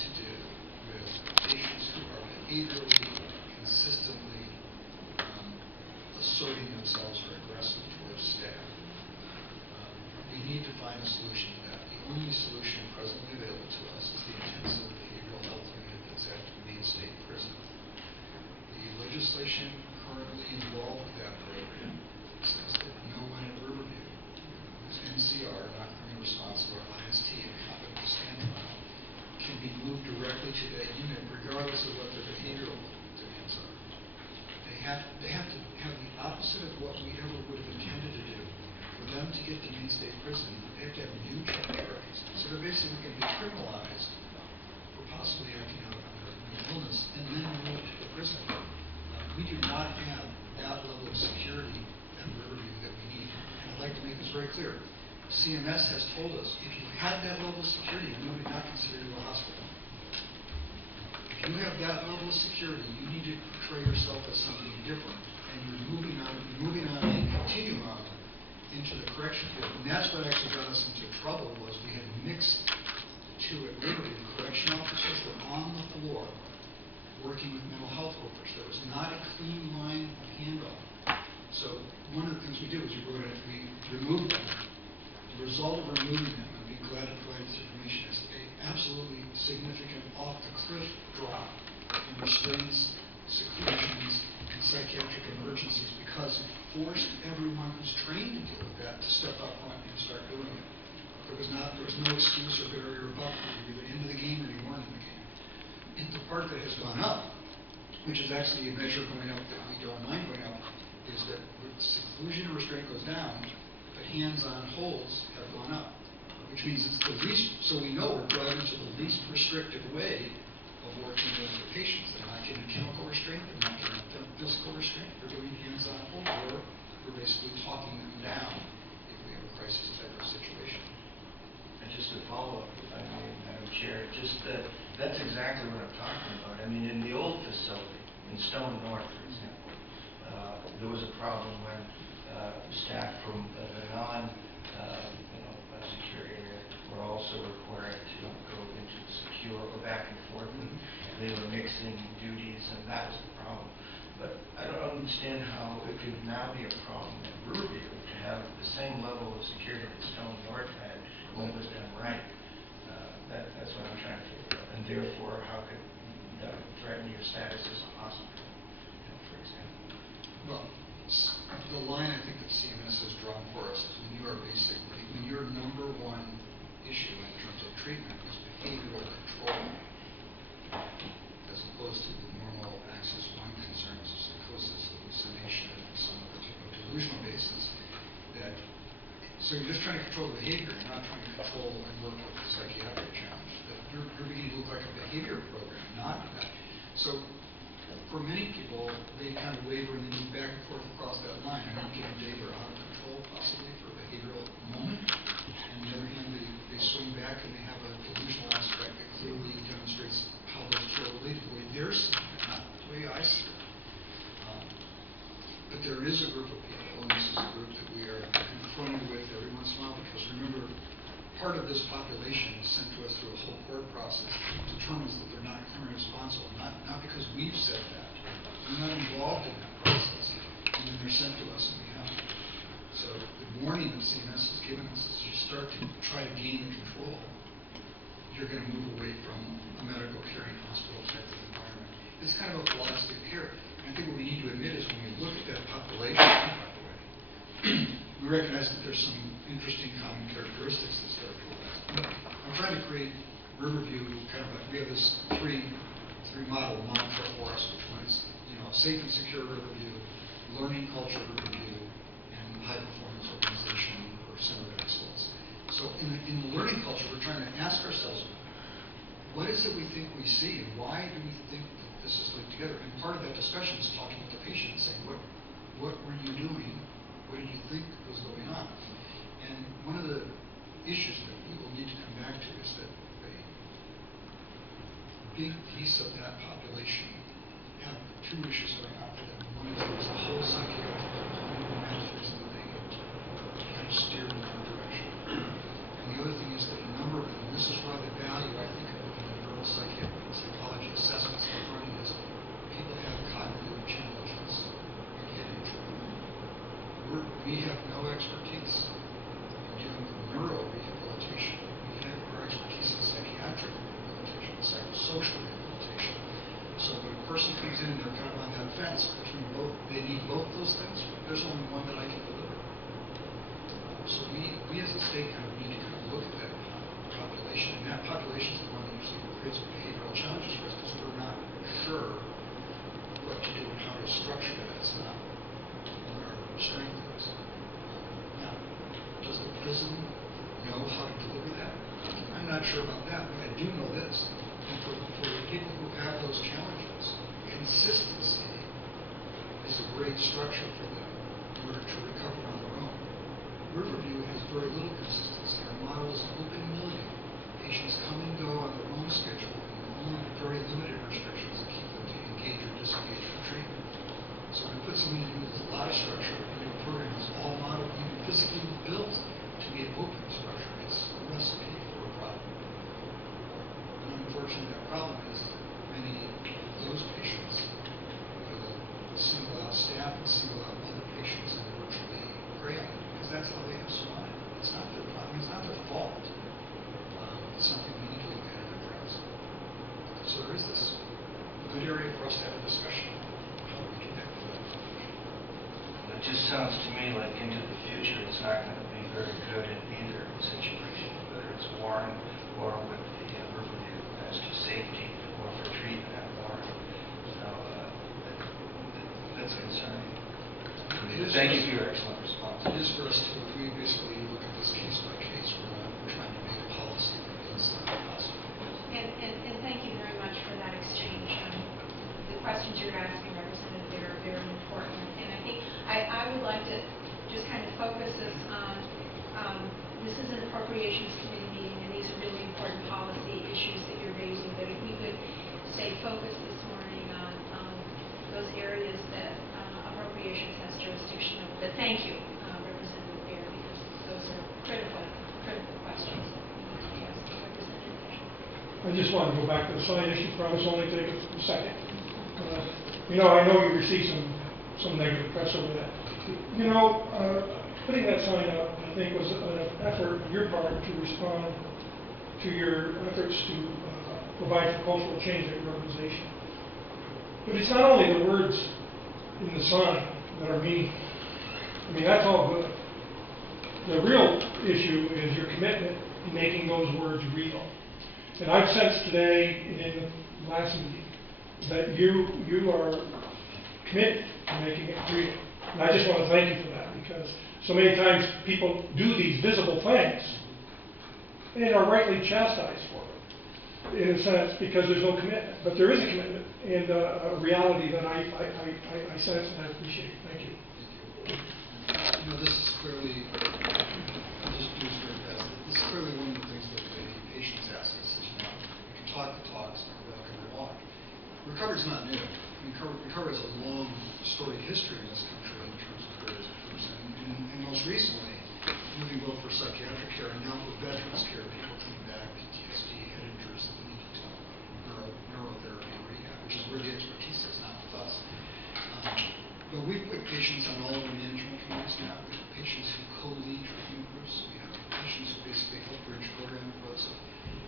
to do with patients who are behaviorally consistently asserting themselves or aggressive towards staff. We need to find a solution to that. The only solution presently available to us is the intensive behavioral health unit that's at Maine State Prison. The legislation currently involved with that program says that no one at Riverview who's NCR, not criminally responsible, or IST, and competent to stand trial, can be moved directly to that unit regardless of what their behavioral demands are. They have to have the opposite of what we ever would have intended to do. For them to get to Maine State Prison, they have to have new charge rights. So they're basically going to be criminalized for possibly acting out on their mental illness and then moved to the prison. We do not have that level of security at Riverview that we need. And I'd like to make this very clear. CMS has told us if you had that level of security, we would not consider you a hospital. If you have that level of security, you need to portray yourself as something different. And you're moving on and continue on into the correction field. And that's what actually got us into trouble was we had mixed two at Riverview. The correction officers were on the floor working with mental health workers. There was not a clean line of handoff. So one of the things we did was we removed them. The result of removing them, and I'd be glad to provide this information, is an absolutely significant off-the-cliff drop in restraints, seclusions, and psychiatric emergencies because it forced everyone who's trained to deal with that to step up front and start doing it. There was no excuse or barrier above. You were either into the game or you weren't in the game. And the part that has gone up, which is actually a measure going up that we don't mind going up, is that with seclusion and restraint goes down, but hands-on holds have gone up, which means it's the least, so we know we're driving to the least restrictive way of working with the patients. They're not getting chemical restraint, they're not getting physical restraint, they're doing hands-on hold, or we're basically talking them down if we have a crisis type of situation. And just to follow up, if I may, Madam Chair, that's exactly what I'm talking about. I mean, in the old facility, in Stone North, for example, there was a problem when staff from the non-secure area were also required to go into the secure or back and forth, and they were mixing duties, and that was the problem. But I don't understand how it could now be a problem at Riverview to have the same level of security that Stone North had when it was done right. That's what I'm trying to figure out. And therefore, how could that threaten your status as a hospital, for example? Well, the line I think that CMS has drawn for us is when your number one issue in terms of treatment is behavioral control, as opposed to the normal Axis 1 concerns of psychosis, hallucination, and some of the delusional basis, so you're just trying to control the behavior, you're not trying to control and work with the psychiatric challenge. You're beginning to look like a behavior program, not that. So for many people, they kind of waver and they move back and forth across that line. On any given day, they're out of control, possibly for a behavioral moment. And on the other hand, they swing back and they have a delusional aspect that clearly demonstrates how those two are related, the way they're seeing it, not the way I see it. But there is a group of people, and this is a group that we are confronted with every once in a while, because remember, part of this population is sent to us through a whole court process that determines that they're not criminally responsible, not because we've said that. We're not involved in that process, and then they're sent to us and we have to. So the warning that CMS has given us is you start to try to gain the control, you're going to move away from a medical caring hospital type of environment. It's kind of a philosophy of care. I think what we need to admit is when we look at that population, by the way, we recognize that there's some interesting common characteristics that characterize it. I'm trying to create Riverview kind of like, we have this three model mantra for us, which one is, safe and secure Riverview, learning culture Riverview, and high performance organization or center of excellence. So in the learning culture, we're trying to ask ourselves, what is it we think we see, and why do we think this is linked together? And part of that discussion is talking with the patient, saying, what were you doing? What did you think was going on? And one of the issues that people need to come back to is that a big piece of that population have two issues going on for them. One is there's a whole psychiatric component that they kind of steer in one direction. And the other thing is that a number of them, and this is why the value, I think, of the neuropsychiatric social rehabilitation. So when a person comes in and they're kind of on that fence between both, they need both those things, there's only one that I can deliver. So we as a state kind of need to kind of look at that population, and that population is the one that usually creates behavioral challenges for us because we're not sure what to do and how to structure that. It's not what our strength is. Now, does the prison know how to deliver that? I'm not sure about that, but I do know this. And for the people who have those challenges, consistency is a great structure for them in order to recover on their own. Riverview has very little consistency. Our model is open million. Patients come and go on their own schedule, and only very limited restrictions that keep them to engage or disengage from treatment. So when we put something in with a lot of structure, and the program is all modeled, even physically built to be an open structure, it's a recipe for a problem. And unfortunately, that problem is many of those patients will single out staff and single out other patients and virtually prey on them, because that's how they have survived. It's not their problem. It's not their fault. It's something we need to look at and address. So there is this good area for us to have a discussion on how we connect to that population. It just sounds to me like into the future it's not going to be very good in either situation, whether it's Warren or with the Riverview as to safety or for treatment at Warren. So that's concerning. Thank you for your excellent response. It is for us to, if we basically look at this case by case, we're not trying to make policy inside the hospital. And thank you very much for that exchange. The questions you're asking, Representative, are very important. And I think I would like to just kind of focus this on, this is an Appropriations Committee meeting, and these are really important policy issues that you're raising. But if we could say focus this morning on those areas that Appropriations has jurisdiction over. But thank you, Representative Baer, because those are critical questions that we need to be asking. Representative Baer. I just want to go back to the sign issue. Promise only take a second. I know you received some negative press over that. Putting that sign up, I think, was an effort on your part to respond to your efforts to provide for cultural change at your organization. But it's not only the words in the sign that are meaningful. I mean, that's all good. The real issue is your commitment in making those words real. And I've sensed today in the last meeting that you are committed to making it real. And I just want to thank you for that, because so many times people do these visible things and are rightly chastised for it, in a sense, because there's no commitment. But there is a commitment and a reality that I sense and I appreciate. Thank you. This is clearly, I'll just do this very fast. This is clearly one of the things that the patients ask us is, we can talk the talks, walk the walk. Recovery's not new. Recovery has a long storied history in this country in terms of where it's person. And most recently, moving both for psychiatric care and now for veterans care, people coming back, PTSD, head injuries, that we need to talk about neurotherapy and rehab, which is where the expertise is, not with us. But we put patients on all of our management committees now. We have patients who co-lead treatment groups. We have patients who basically help bridge program groups.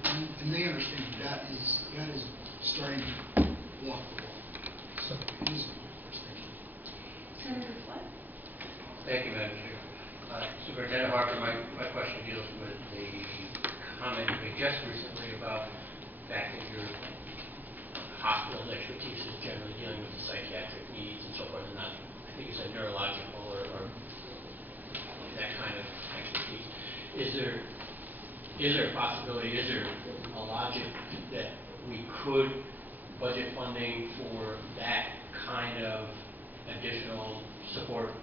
And they understand that is starting to walk the walk. So it is important for us. Thank you. Senator Flood? Thank you, Madam Chair. Superintendent Harper, my question deals with the comment you made just recently about the fact that your hospital's expertise is generally dealing with the psychiatric needs and so forth, and not, I think you said neurological or that kind of expertise. Is there a possibility, is there a logic that we could budget funding for that kind of additional support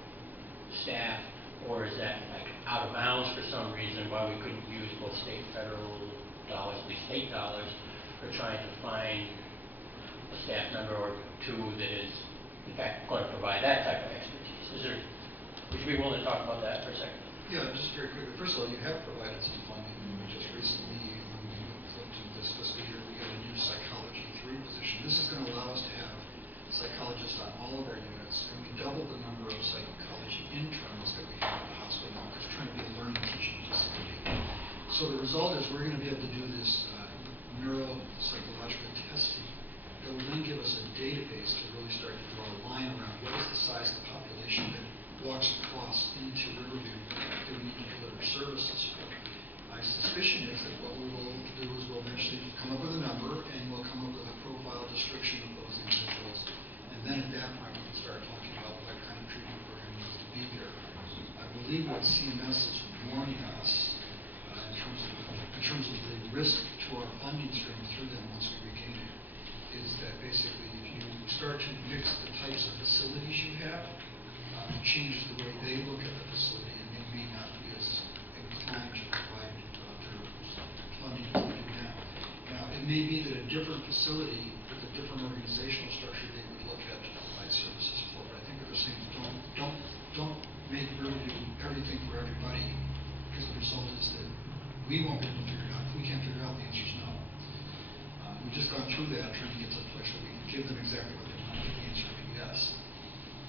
staff, or is that like out of bounds for some reason why we couldn't use both state and federal dollars, at least state dollars, for trying to find a staff member or two that is in fact going to provide that type of expertise? Would you be willing to talk about that for a second? Yeah, just very quickly. First of all, you have provided some funding. Just recently, when we looked into this fiscal year, we got a new psychology 3 position. This is going to allow us to have psychologists on all of our units, and we doubled the number of psychology interns that we have at the hospital now, because we're trying to be a learning teaching facility. So the result is we're going to be able to do this neuropsychological testing believe what CMS is warning us in terms of the risk to our funding stream through them once we regain it, is that basically if you start to mix the types of facilities you have, it changes the way they look at the facility, and they may not be as inclined to provide their funding as they do now. Now, it may be that a different facility with a different organizational structure they would look at to provide services for. But I think what they're saying is don't make Riverview everything for everybody, because the result is that we won't be able to figure it out. If we can't figure it out, the answer is no. We've just gone through that, trying to get to a place where we can give them exactly what they want, get the answer to be yes.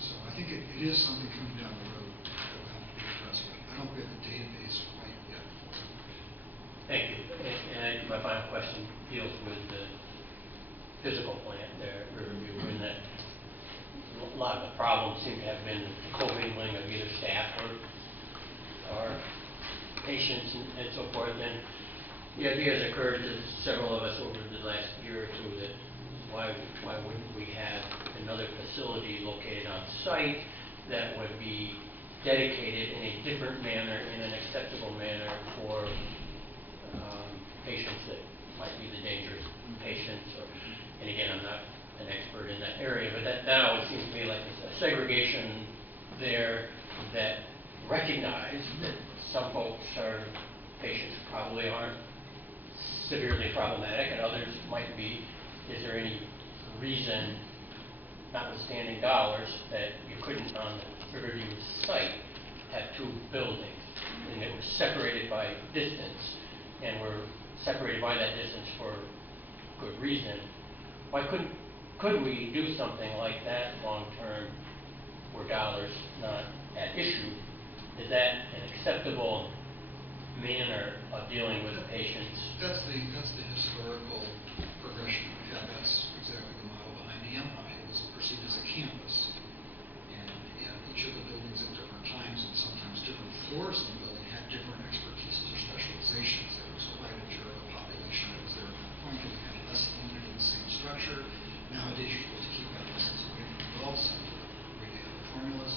So I think it is something coming down the road that will have to be addressed. But I don't think we have the database quite yet for it. Thank you. And my final question deals with the physical plant there at Riverview, in that a lot of the problems seem to have been commingling of either staff or patients and so forth. And the idea has occurred to several of us over the last year or two that why wouldn't we have another facility located on site that would be dedicated in a different manner, in an acceptable manner for patients that might be the dangerous patients. And again, I'm not an expert in that area, but that always seems to me like a segregation there that recognize that some folks are patients who probably aren't severely problematic and others might be. Is there any reason, notwithstanding dollars, that you couldn't on the Riverview site have two buildings and it was separated by distance, and were separated by that distance for good reason? Why couldn't we do something like that long term where dollars not at issue? Is that an acceptable manner of dealing with the patients? That's the historical progression we had. That's exactly the model behind AMI. It was perceived as a campus, and each of the buildings at different times and sometimes different floors in the building had different expertises or specializations. There was quite a majority of the population that was there at that point. We had less limited in the same structure. Nowadays, you're supposed to keep that distance away from adults and for the way they have the formulas.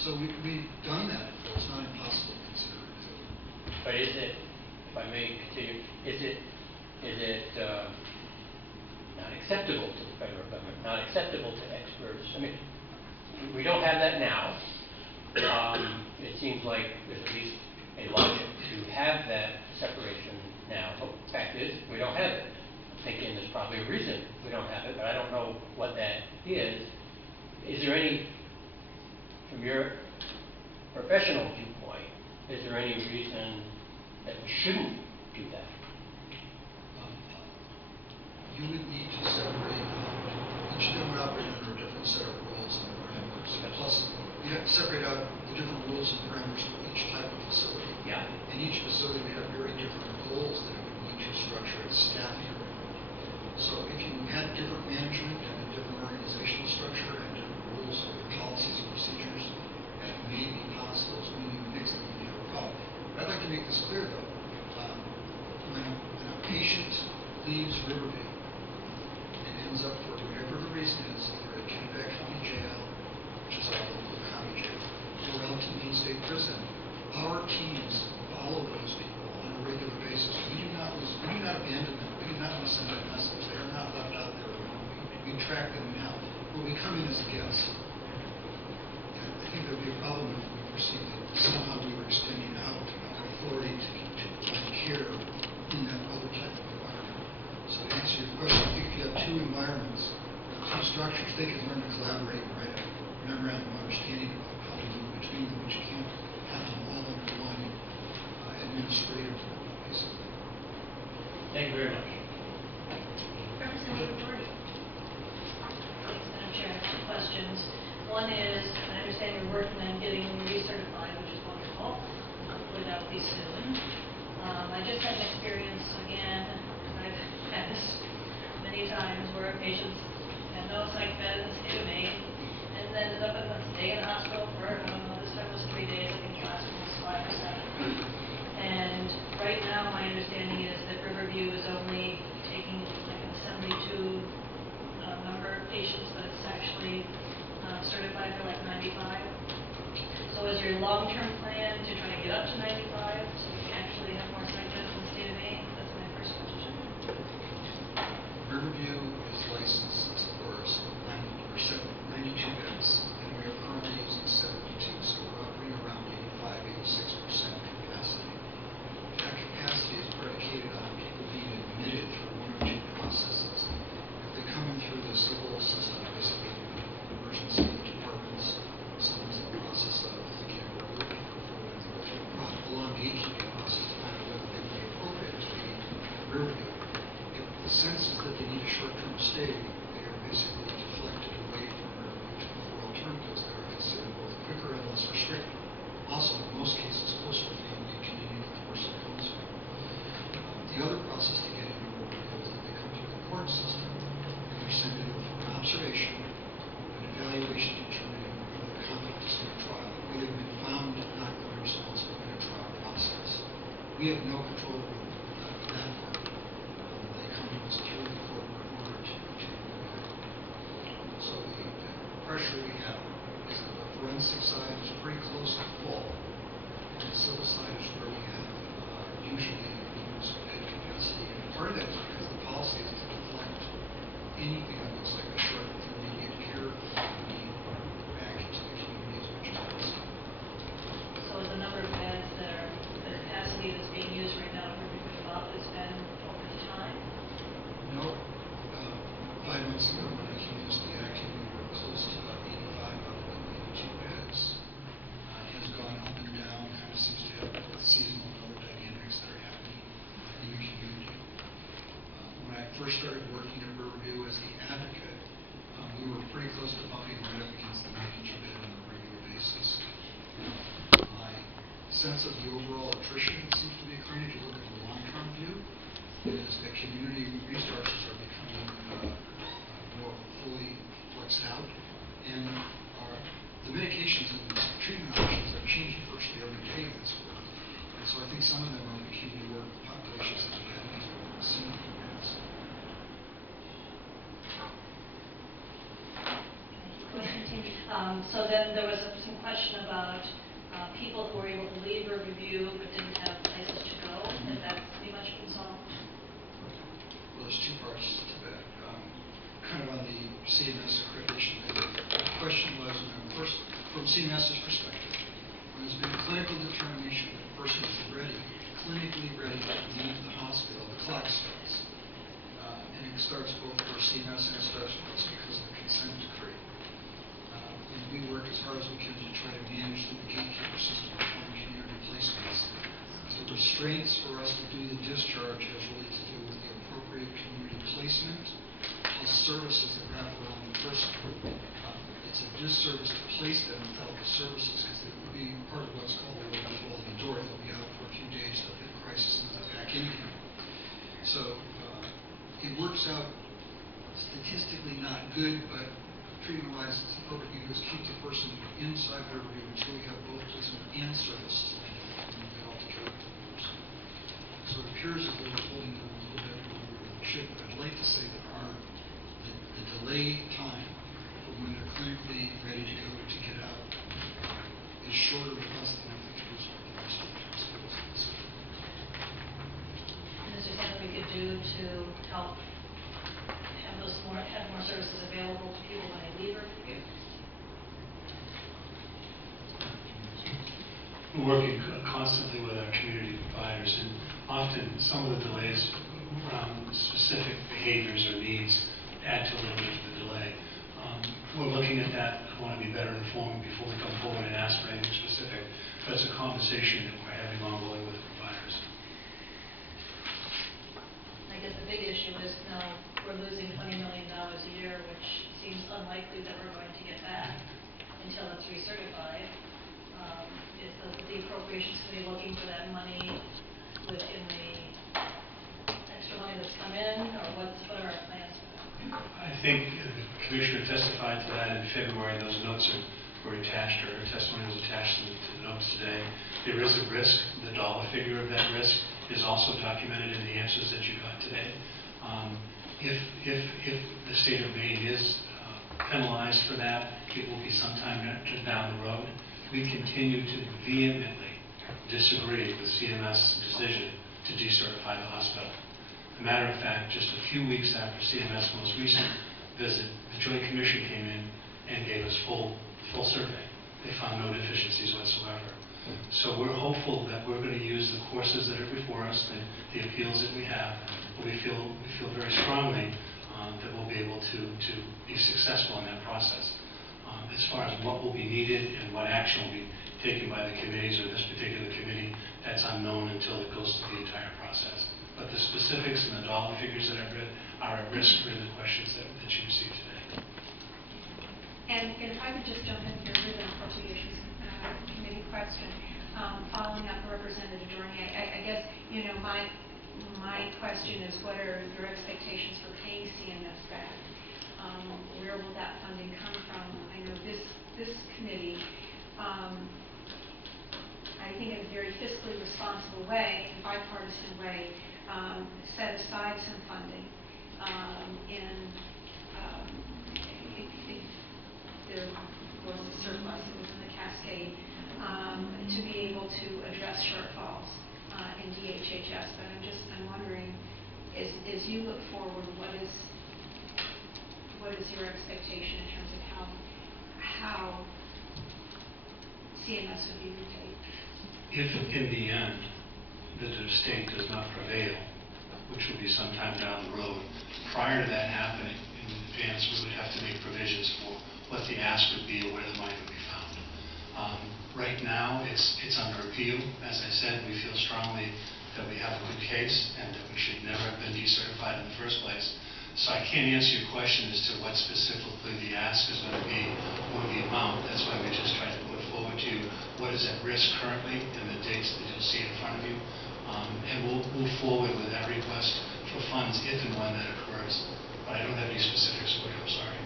So we've done that before. It's not impossible to consider it. But is it, if I may continue, is it not acceptable to the federal government, not acceptable to experts? I mean, we don't have that now. It seems like there's at least a logic to have that separation now. But the fact is, we don't have it. I'm thinking there's probably a reason we don't have it, but I don't know what that is. Is there any, from your professional viewpoint, is there any reason that we shouldn't do that? You would need to separate out, each of them would operate under a different set of rules and parameters. Plus, you have to separate out the different rules and parameters for each type of facility. Yeah. And each facility would have very different goals that it would need to structure its staffing around. So if you had different management and a different organizational structure and different rules or policies and procedures, that may be possible. So when you mix them, you have a problem. But I'd like to make this clear, though. When a patient leaves Riverview and ends up, for whatever the reason is, either at Kennebec County Jail, which is our local county jail, or out to Maine State Prison, our teams follow those people on a regular basis. We do not abandon them. We do not want to send that message. They are not left out there alone. We track them now. But we come in as a guest. And I think there would be a problem if we perceived that somehow we were extending out our authority to provide care in that other type of environment. So to answer your question, I think if you have two environments, two structures, they can learn to collaborate and write a memorandum of understanding about how to move between them, which can't happen all under one administrative role, basically. Thank you very much. Representative Gordy. Thanks, Madam Chair. I have two questions. One is, I understand you're working on getting recertified, which is wonderful. Hopefully that will be soon. I just had an experience, again, I've had this many times, where patients had no psych bed in the state of Maine, and ended up staying in the hospital for, this time was 3 days, I think last one was 5 or 7. And right now, my understanding is that Riverview is only taking like a 72 number of patients, but it's actually certified for like 95. So is your long-term plan sense is that they need a short-term stay, they are basically deflected away from Riverview to other alternatives that are considered both quicker and less restrictive. Also, in most cases, closer to family and community that the person comes from. The other process to get into Riverview is that they come through the court system and they're sent in for an observation, an evaluation determining whether they're competent to stand trial. We have been found not to be responsible in a trial process. We have no control over that part. They come to us through the court in order to so the pressure we have is that the forensic side is pretty close to full, and the civil side is where we have usually the most bed capacity. And part of that is because the policy is to deflect anything that looks like a short intermediate care back into the community as much as possible. So the number of beds that are, the capacity that's being used right now for Riverview up has been over time? No. 5 months ago, when I came into the active, we were close to about 85 out of the 92 beds. It has gone up and down, kind of seems to have both seasonal and other dynamics that are happening in the community. When I first started working at Riverview as the advocate, we were pretty close to bumping right up against the 92 bed on a regular basis. My sense of the overall attrition that seems to be occurring, if you look at the long-term view, is that community resources are becoming more fully flexed out, and the medications and treatment options are changing virtually every day of this work. And so I think some of them are the community work populations that we haven't seen in the past. So then there was some question about people who were able to leave Riverview but didn't have places to go. Has that pretty much been solved? Well, there's two parts to that. Kind of on the CMS accreditation thing, the question was, first, from CMS's perspective, when there's been clinical determination that a person is ready, clinically ready to leave the hospital, the clock starts. And it starts both for CMS and it starts for us because of the consent decree. And we work as hard as we can to try to manage through the gatekeeper system to find community placements. The restraints for us to do the discharge has really to do with the appropriate community placement plus services that wrap around the person. It's a disservice to place them without the services because it would be part of what's called a revolving door. They'll be out for a few days, they'll hit crisis, and they'll be back in again. So it works out statistically not good, but treatment-wise, it's appropriate because keep the person inside Riverview until we have both placement and services and get all together with the person. So it appears as though we're holding them a little bit longer than we should, but I'd like to say that the delay time from when they're clinically ready to go to get out is shorter with us than I think it is with the rest of the hospitals. And is there something we could do to help have more services available to people when they leave Riverview? We're working constantly with our community providers, and often some of the delays around specific behaviors or needs add to a little bit of the delay. We're looking at that. I want to be better informed before we come forward and ask for anything specific, but it's a conversation that we're having ongoing with the providers. I guess the big issue is now we're losing $20 million a year, which seems unlikely that we're going to get back until it's recertified. Is the Appropriations Committee looking for that money within the extra money that's come in, or what are our plans for that? I think the Commissioner testified to that in February. Those notes were attached, or her testimony was attached to the notes today. There is a risk. The dollar figure of that risk is also documented in the answers that you got today. If the state of Maine is penalized for that, it will be sometime down the road. We continue to vehemently disagree with CMS' decision to decertify the hospital. As a matter of fact, just a few weeks after CMS' most recent visit, the Joint Commission came in and gave us full survey. They found no deficiencies whatsoever. So we're hopeful that we're going to use the courses that are before us, the appeals that we have. But we feel very strongly that we'll be able to be successful in that process. As far as what will be needed and what action will be taken by the committees or this particular committee, that's unknown until it goes through the entire process. But the specifics and the dollar figures that are at risk are the questions that you received today. And if I could just jump in here with an Appropriations Committee question, following up Representative Dorney, I guess, my question is, what are your expectations for paying CMS back? Where will that funding come from? I know this committee, I think in a very fiscally responsible way, bipartisan way, set aside some funding if there was a surplus, it was in the cascade, to be able to address shortfalls in DHHS. But I'm wondering, as you look forward, what is your expectation in terms of how CMS would be repaid? If in the end the state does not prevail, which will be sometime down the road, prior to that happening, in advance we would have to make provisions for what the ask would be or where the money would be found. Right now, it's under review. As I said, we feel strongly that we have a good case and that we should never have been decertified in the first place. So I can't answer your question as to what specifically the ask is going to be or the amount. That's why we just tried to put forward to you what is at risk currently and the dates that you'll see in front of you. And we'll move forward with that request for funds if and when that occurs. But I don't have any specifics for you, I'm sorry.